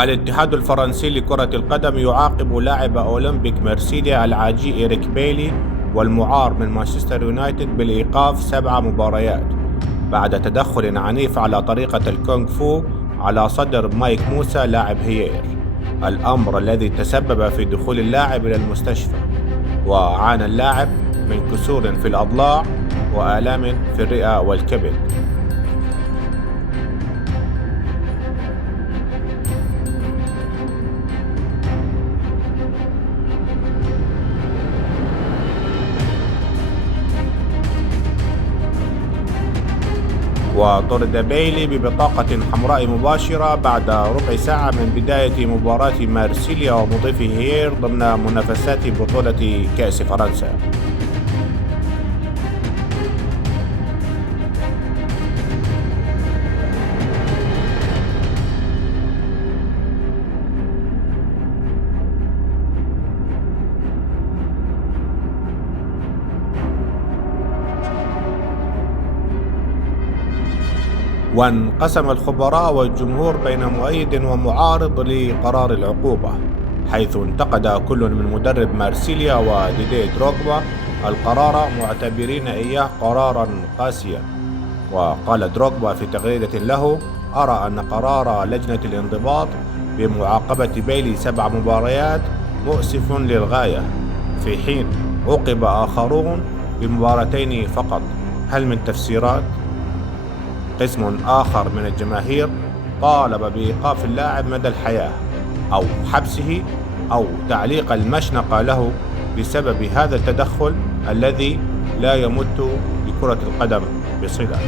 الاتحاد الفرنسي لكرة القدم يعاقب لاعب أولمبيك مرسيليا العاجي إيريك بيلي والمعار من مانشستر يونايتد بالإيقاف 7 مباريات بعد تدخل عنيف على طريقة الكونغ فو على صدر مايك موسى لاعب هيير، الأمر الذي تسبب في دخول اللاعب إلى المستشفى. وعانى اللاعب من كسور في الأضلاع وآلام في الرئة والكبد. وطرد بيلي ببطاقة حمراء مباشرة بعد ربع ساعة من بداية مباراة مارسيليا ومضيفه هير ضمن منافسات بطولة كأس فرنسا. وانقسم الخبراء والجمهور بين مؤيد ومعارض لقرار العقوبة، حيث انتقد كل من مدرب مارسيليا وديدي دروغبا القرار معتبرين إياه قرارا قاسيا. وقال دروغبا في تغريدة له: أرى أن قرار لجنة الانضباط بمعاقبة بيلي 7 مباريات مؤسف للغاية، في حين عوقب آخرون بمباراتين فقط. هل من تفسيرات؟ قسم آخر من الجماهير طالب بإيقاف اللاعب مدى الحياة أو حبسه أو تعليق المشنقة له بسبب هذا التدخل الذي لا يمت بكرة القدم بصلة.